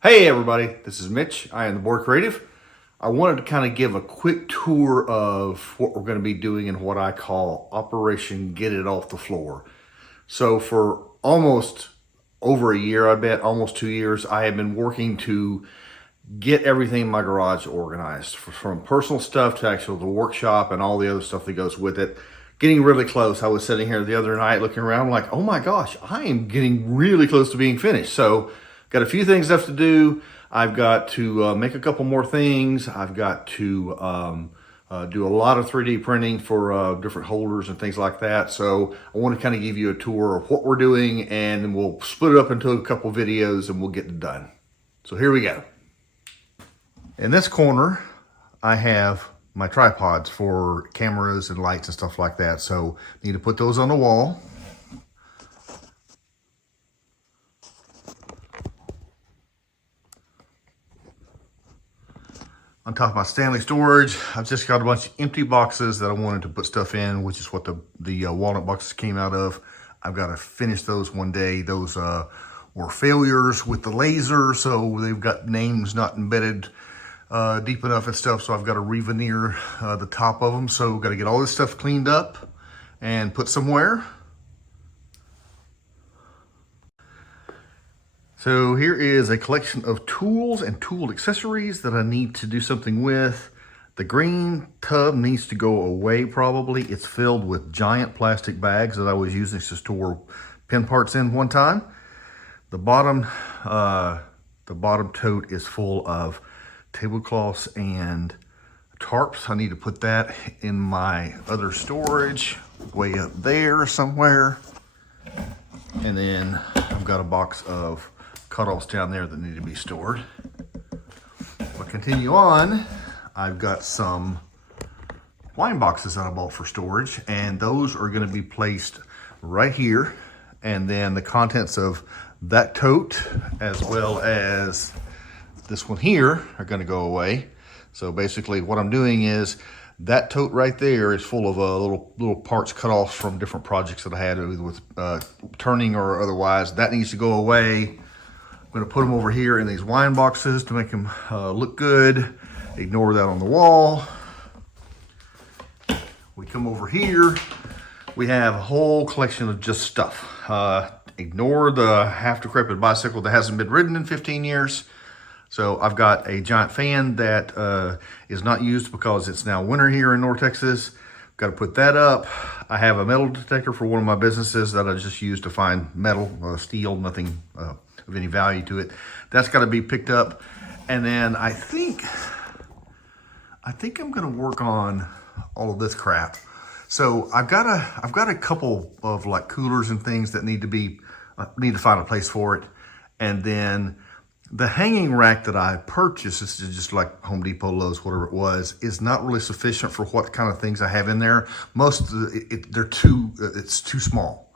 Hey everybody, this is Mitch. I am the Board Creative. I wanted to kind of give a quick tour of what we're going to be doing in what I call Operation Get It Off the Floor. So for almost over a year, I bet almost 2 years, I have been working to get everything in my garage organized, from personal stuff to actual the workshop and all the other stuff that goes with it. Getting really close. I was sitting here the other night looking around like, oh my gosh, I am getting really close to being finished. So got a few things left to do. I've got to make a couple more things. I've got to do a lot of 3D printing for different holders and things like that. So I want to kind of give you a tour of what we're doing, and then we'll split it up into a couple videos and we'll get it done. So here we go. In this corner, I have my tripods for cameras and lights and stuff like that. So need to put those on the wall. On top of my Stanley storage, I've just got a bunch of empty boxes that I wanted to put stuff in, which is what the walnut boxes came out of. I've got to finish those one day. Those were failures with the laser, so they've got names not embedded deep enough and stuff, so I've got to re-veneer the top of them. So got to get all this stuff cleaned up and put somewhere. So here is a collection of tools and tool accessories that I need to do something with. The green tub needs to go away probably. It's filled with giant plastic bags that I was using to store pin parts in one time. The bottom tote is full of tablecloths and tarps. I need to put that in my other storage way up there somewhere. And then I've got a box of cutoffs down there that need to be stored. But continue on, I've got some wine boxes that I bought for storage, and those are going to be placed right here. And then the contents of that tote, as well as this one here, are going to go away. So basically what I'm doing is that tote right there is full of little parts cut off from different projects that I had with turning or otherwise. That needs to go away. I'm going to put them over here in these wine boxes to make them look good. Ignore that on the wall. We come over here. We have a whole collection of just stuff. Ignore the half decrepit bicycle that hasn't been ridden in 15 years. So I've got a giant fan that is not used because it's now winter here in North Texas. Got to put that up. I have a metal detector for one of my businesses that I just use to find metal, steel, nothing of any value to it. That's got to be picked up. And then I think I'm going to work on all of this crap. So I've got a couple of like coolers and things that need to find a place for it. And then the hanging rack that I purchased, this is just like Home Depot, Lowe's, whatever it was, is not really sufficient for what kind of things I have in there. Most of it's too small.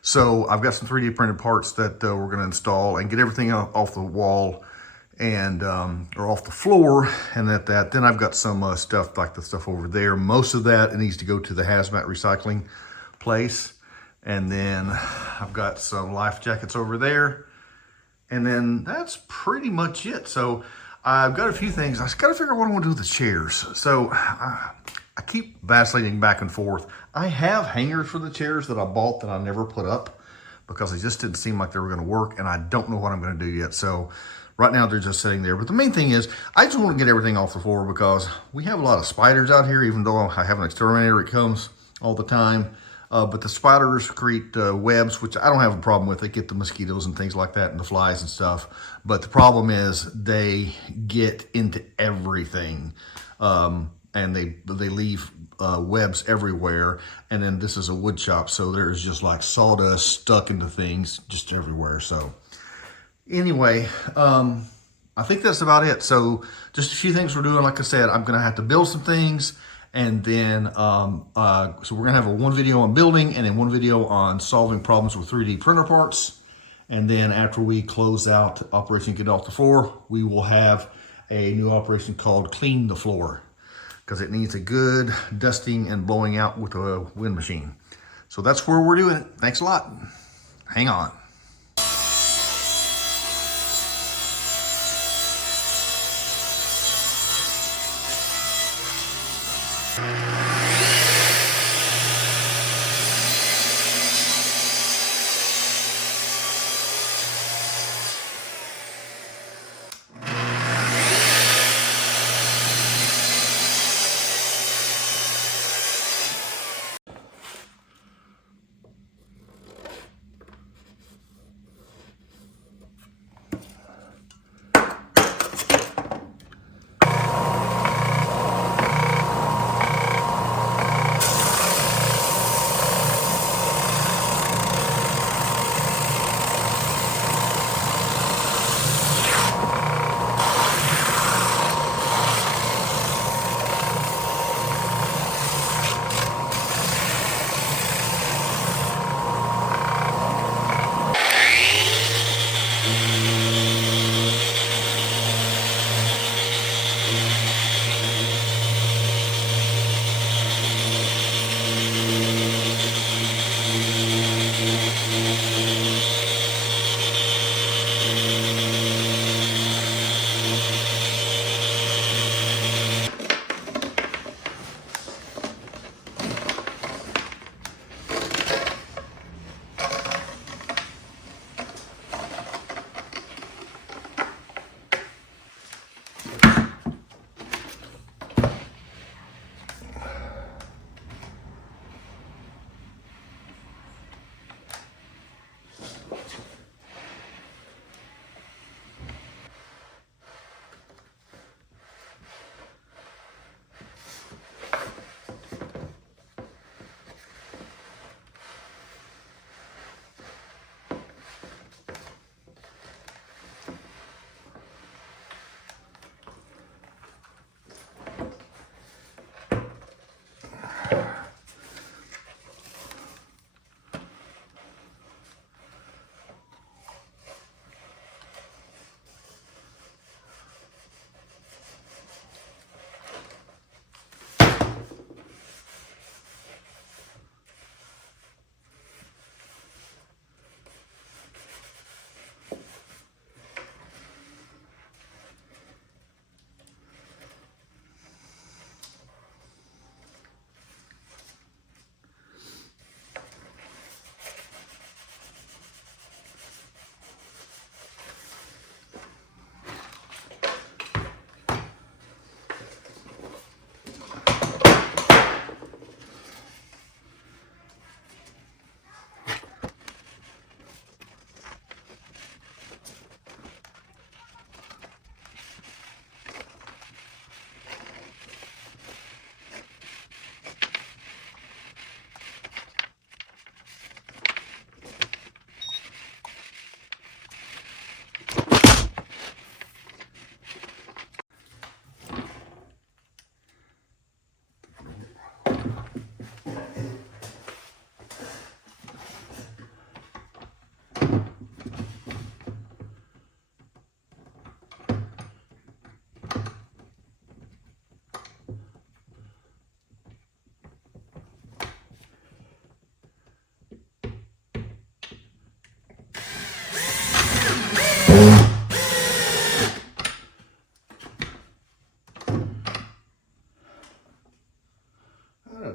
So I've got some 3D printed parts that we're going to install and get everything off the wall and or off the floor, and then I've got some stuff like the stuff over there. Most of that, it needs to go to the hazmat recycling place. And then I've got some life jackets over there. And then that's pretty much it. So I've got a few things. I just got to figure out what I want to do with the chairs. So I keep vacillating back and forth. I have hangers for the chairs that I bought that I never put up because they just didn't seem like they were going to work, and I don't know what I'm going to do yet. So right now they're just sitting there. But the main thing is I just want to get everything off the floor because we have a lot of spiders out here, even though I have an exterminator. It comes all the time. But the spiders create webs, which I don't have a problem with. They get the mosquitoes and things like that and the flies and stuff. But the problem is they get into everything. And they leave webs everywhere. And then this is a wood shop, so there's just like sawdust stuck into things just everywhere. So anyway, I think that's about it. So just a few things we're doing. Like I said, I'm going to have to build some things. And then, so we're gonna have one video on building and then one video on solving problems with 3D printer parts. And then after we close out Operation Get Off the Floor, we will have a new operation called Clean the Floor, because it needs a good dusting and blowing out with a wind machine. So that's where we're doing it. Thanks a lot. Hang on.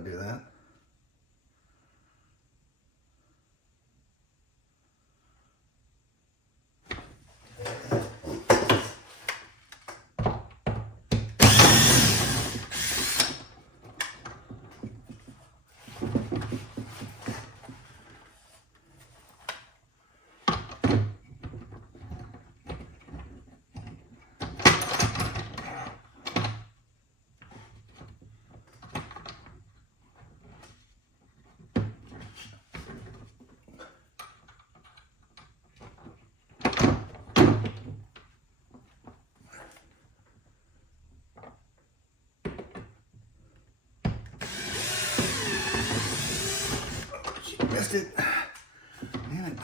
Do that. Missed it. Damn it.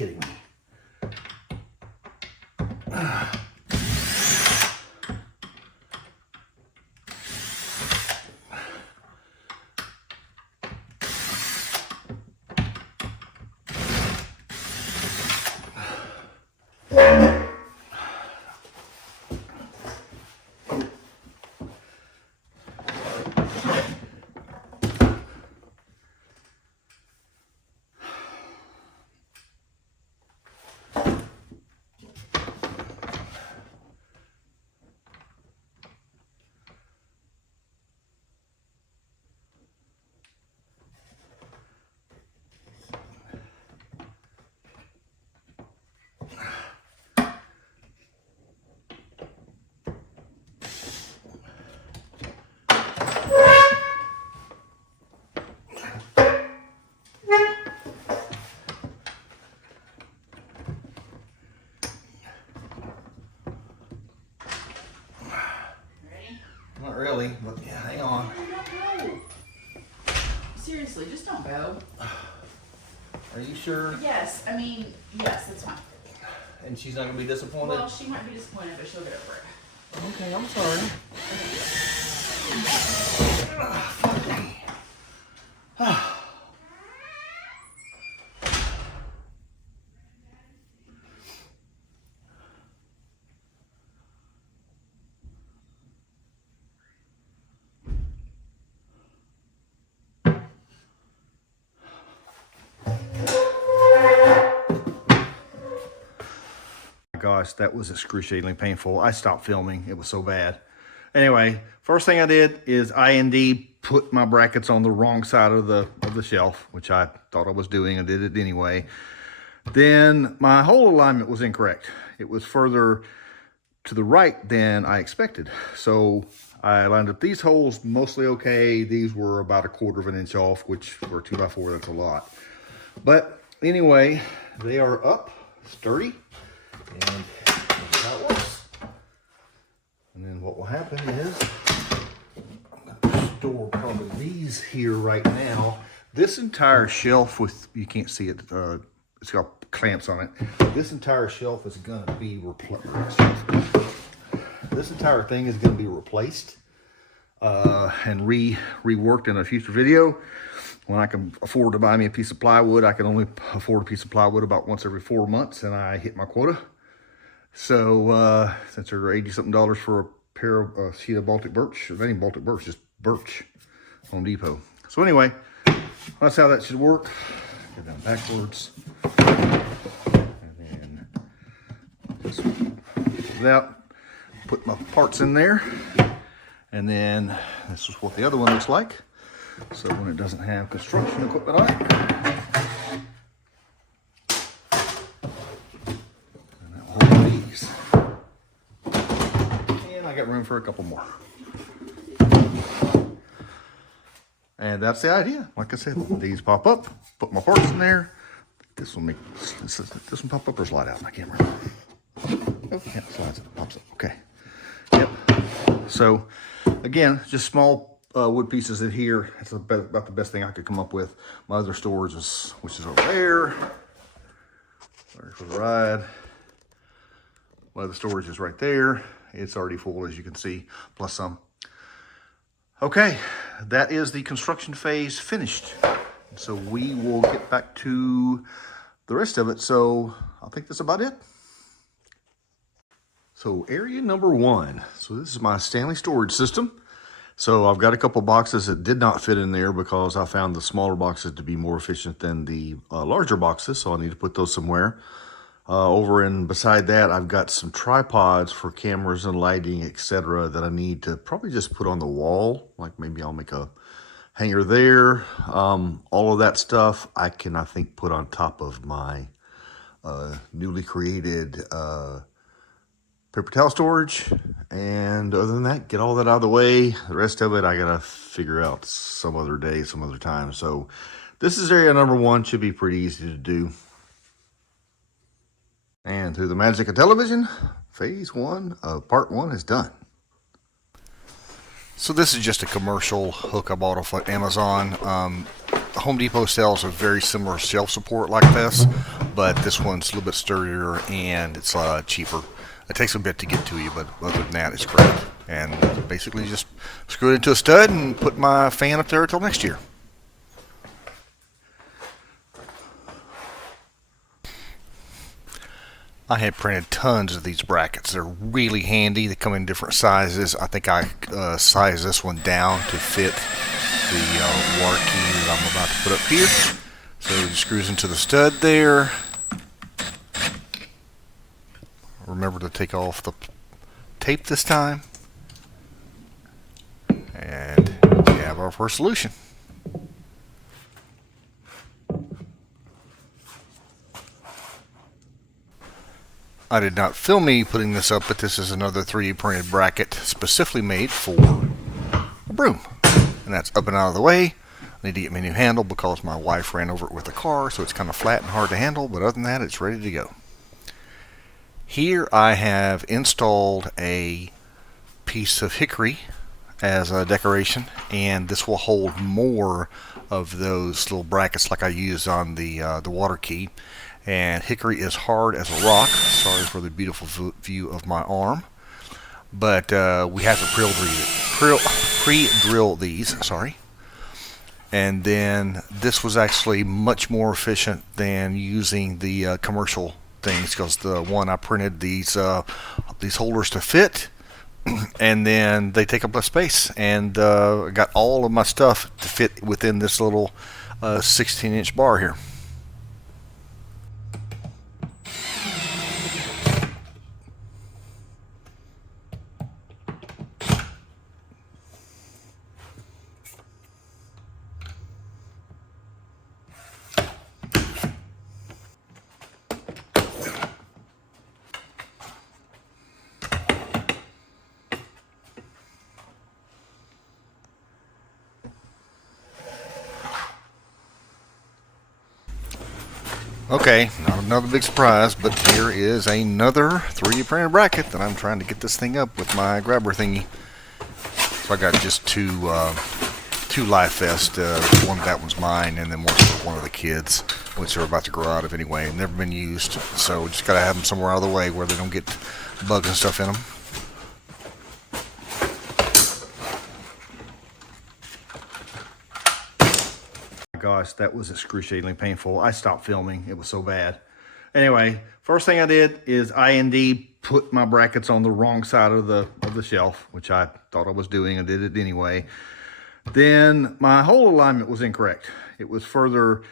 kidding me. Not really, but yeah, hang on. No. Seriously, just don't go. Are you sure? Yes, I mean, yes, that's fine. And she's not gonna be disappointed? Well, she might be disappointed, but she'll get over it. Okay, I'm sorry. Gosh, that was excruciatingly painful. I stopped filming. It was so bad. Anyway, first thing I did is put my brackets on the wrong side of the shelf, which I thought I was doing. I did it anyway. Then my hole alignment was incorrect. It was further to the right than I expected. So I lined up these holes mostly okay. These were about 1/4 of an inch off, which for a 2x4, that's a lot. But anyway, they are up, sturdy. And that's how it works. And then what will happen is I'm going to store probably these here right now. This entire shelf you can't see it, it's got clamps on it. This entire shelf is going to be replaced. This entire thing is going to be replaced and reworked in a future video. When I can afford to buy me a piece of plywood, I can only afford a piece of plywood about once every 4 months, and I hit my quota. So since they're $80-something for a sheet of Baltic birch, or any Baltic birch, just birch, Home Depot. So anyway, that's how that should work. Go down backwards, and then just pull it out, put my parts in there, and then this is what the other one looks like. So when it doesn't have construction equipment on it, and that will hold these. And I got room for a couple more. And that's the idea. Like I said, these pop up, put my parts in there. This one pop up or slide out. I can't remember. Oh, yeah, it slides up, pops up. Okay. Yep. So again, just small wood pieces in here. That's about the best thing I could come up with. My other storage which is over there. Sorry for the ride. My other storage is right there. It's already full, as you can see, plus some. Okay, that is the construction phase finished. So we will get back to the rest of it. So I think that's about it. So area number 1. So this is my Stanley storage system. So I've got a couple boxes that did not fit in there because I found the smaller boxes to be more efficient than the larger boxes. So I need to put those somewhere. Over and beside that, I've got some tripods for cameras and lighting, etc., that I need to probably just put on the wall. Like maybe I'll make a hanger there. All of that stuff I think, put on top of my newly created paper towel storage. And other than that, get all that out of the way. The rest of it I gotta figure out some other day, some other time. So this is area number 1. Should be pretty easy to do. And through the magic of television, phase 1 of part 1 is done. So this is just a commercial hook I bought off of Amazon. Home Depot sells a very similar shelf support like this, but this one's a little bit sturdier and it's cheaper. It takes a bit to get to you, but other than that, it's great. And basically just screw it into a stud and put my fan up there until next year. I have printed tons of these brackets. They're really handy. They come in different sizes. I think I sized this one down to fit the water key that I'm about to put up here. So it screws into the stud there. Remember to take off the tape this time. And we have our first solution. I did not film me putting this up, but this is another 3D printed bracket specifically made for a broom. And that's up and out of the way. I need to get my new handle because my wife ran over it with a car, so it's kind of flat and hard to handle, but other than that, it's ready to go. Here I have installed a piece of hickory as a decoration, and this will hold more of those little brackets like I used on the water key. And hickory is hard as a rock. Sorry for the beautiful view of my arm, but we have to pre-drill these. Sorry. And then this was actually much more efficient than using the commercial things, because the one I printed these holders to fit, and then they take up less space, and got all of my stuff to fit within this little 16-inch bar here. Okay, not another big surprise, but here is another 3D printed bracket that I'm trying to get this thing up with my grabber thingy. So I got just two Life Vest. One of that one's mine, and then one's for one of the kids, which they're about to grow out of anyway. Never been used, so just gotta have them somewhere out of the way where they don't get bugs and stuff in them. Gosh, that was excruciatingly painful. I stopped filming. It was so bad. Anyway, first thing I did is put my brackets on the wrong side of the shelf, which I thought I was doing. I did it anyway. Then my hole alignment was incorrect. It was further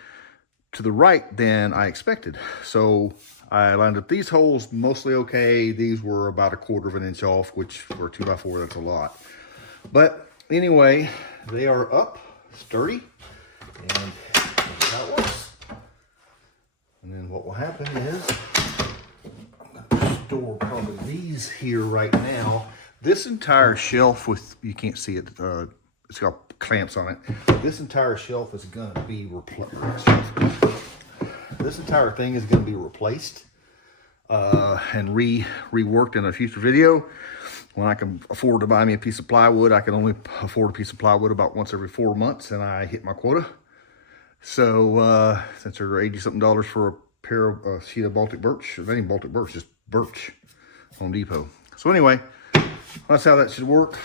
to the right than I expected. So I lined up these holes mostly okay. These were about 1/4 of an inch off, which for 2x4, that's a lot. But anyway, they are up, sturdy. And that's how it works. And then what will happen is I'm going to store probably these here right now. This entire shelf you can't see it, it's got clamps on it. This entire shelf is going to be replaced. This entire thing is going to be replaced and reworked in a future video. When I can afford to buy me a piece of plywood, I can only afford a piece of plywood about once every 4 months, and I hit my quota. So since they're $80-something for a sheet of Baltic birch, or any Baltic birch, just birch, Home Depot. So anyway, that's how that should work.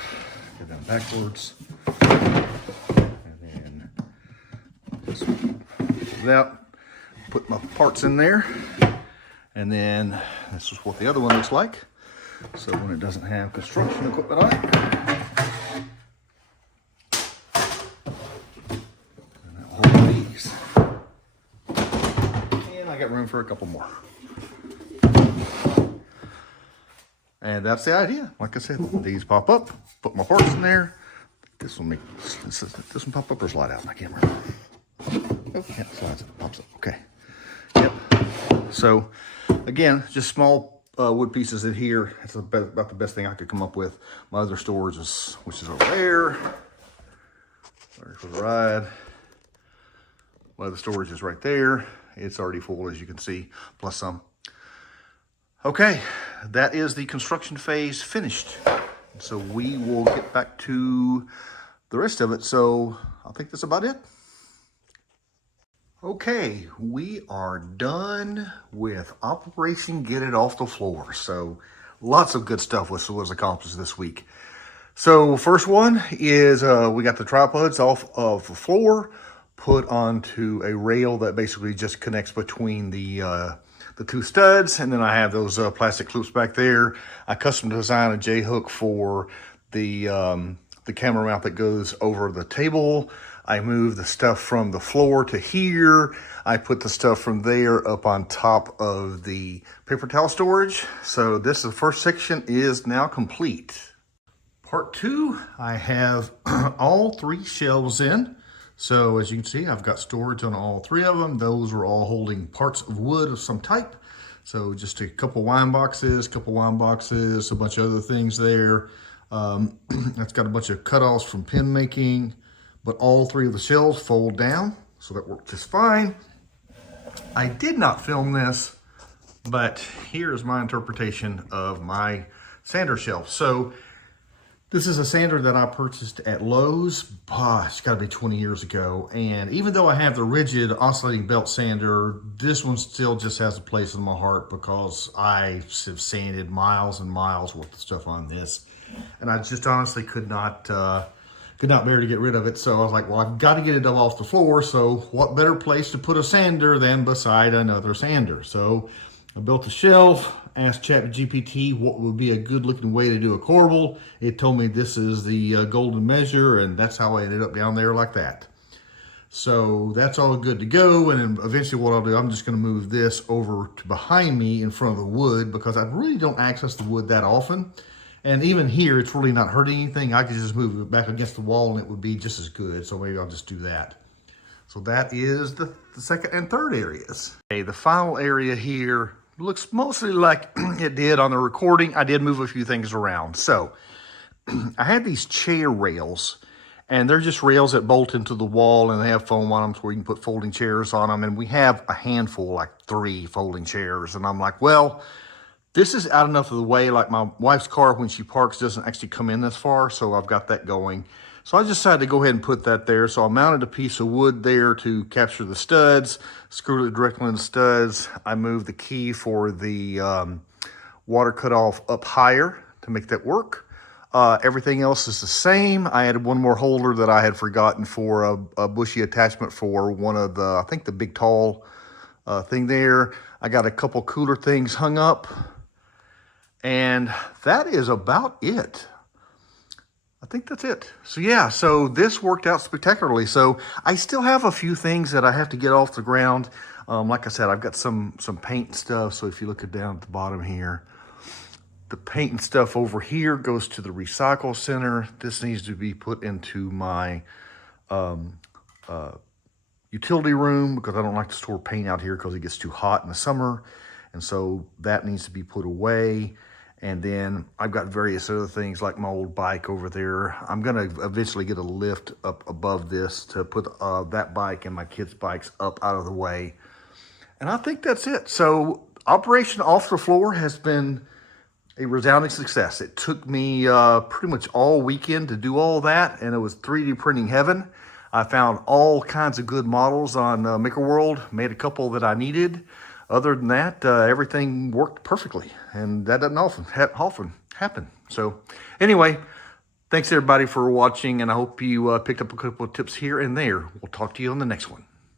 Go down backwards, and then just pull it out, put my parts in there, and then this is what the other one looks like. So when it doesn't have construction equipment on it, and that will hold these. And I got room for a couple more. And that's the idea. Like I said, these pop up, put my parts in there. This one pop up or slide out. I can't remember. Oh, yeah, slides it, pops up. Okay. Yep. So again, just small wood pieces in here. It's about the best thing I could come up with. My other storage which is over there. Sorry for the ride. My other storage is right there. It's already full, as you can see, plus some. Okay, that is the construction phase finished. So we will get back to the rest of it. So I think that's about it. Okay, we are done with Operation Get It Off the Floor. So lots of good stuff was accomplished this week. So first one is we got the tripods off of the floor, put onto a rail that basically just connects between the two studs, and then I have those plastic clips back there. I custom designed a J hook for the camera mount that goes over the table. I moved the stuff from the floor to here. I put the stuff from there up on top of the paper towel storage. So this, the first section is now complete. Part two, I have all 3 shelves in. So as you can see, I've got storage on all 3 of them. Those are all holding parts of wood of some type. So just a couple wine boxes, a bunch of other things there. That's got a bunch of cutoffs from pin making, but all 3 of the shelves fold down, so that worked just fine. I did not film this, but here's my interpretation of my sander shelf. So this is a sander that I purchased at Lowe's, it's gotta be 20 years ago. And even though I have the rigid oscillating belt sander, this one still just has a place in my heart because I have sanded miles and miles worth of stuff on this. And I just honestly could not bear to get rid of it. So I was like, well, I've got to get it up off the floor. So what better place to put a sander than beside another sander? So I built a shelf, asked ChatGPT what would be a good looking way to do a corbel. It told me this is the golden measure, and that's how I ended up down there like that. So that's all good to go. And then eventually what I'll do, I'm just going to move this over to behind me in front of the wood because I really don't access the wood that often. And even here, it's really not hurting anything. I could just move it back against the wall and it would be just as good. So maybe I'll just do that. So that is the second and third areas. Okay, the final area here looks mostly like it did on the recording. I did move a few things around. So I had these chair rails, and they're just rails that bolt into the wall, and they have foam on them so you can put folding chairs on them. And we have a handful, like 3 folding chairs. And I'm like, well, this is out enough of the way. Like my wife's car, when she parks, doesn't actually come in this far. So I've got that going. So I decided to go ahead and put that there. So I mounted a piece of wood there to capture the studs, screwed it directly in the studs. I moved the key for the water cutoff up higher to make that work. Everything else is the same. I added one more holder that I had forgotten for a bushy attachment for one of the, I think the big tall thing there. I got a couple cooler things hung up. And that is about it. I think that's it. So yeah, so this worked out spectacularly. So I still have a few things that I have to get off the ground. Like I said, I've got some paint and stuff. So if you look down at the bottom here, the paint and stuff over here goes to the recycle center. This needs to be put into my utility room because I don't like to store paint out here because it gets too hot in the summer. And so that needs to be put away. And then I've got various other things like my old bike over there. I'm gonna eventually get a lift up above this to put that bike and my kids' bikes up out of the way. And I think that's it. So Operation Off the Floor has been a resounding success. It took me pretty much all weekend to do all that, and it was 3D printing heaven. I found all kinds of good models on Maker World, made a couple that I needed. Other than that, everything worked perfectly, and that doesn't often happen. So anyway, thanks everybody for watching, and I hope you picked up a couple of tips here and there. We'll talk to you on the next one.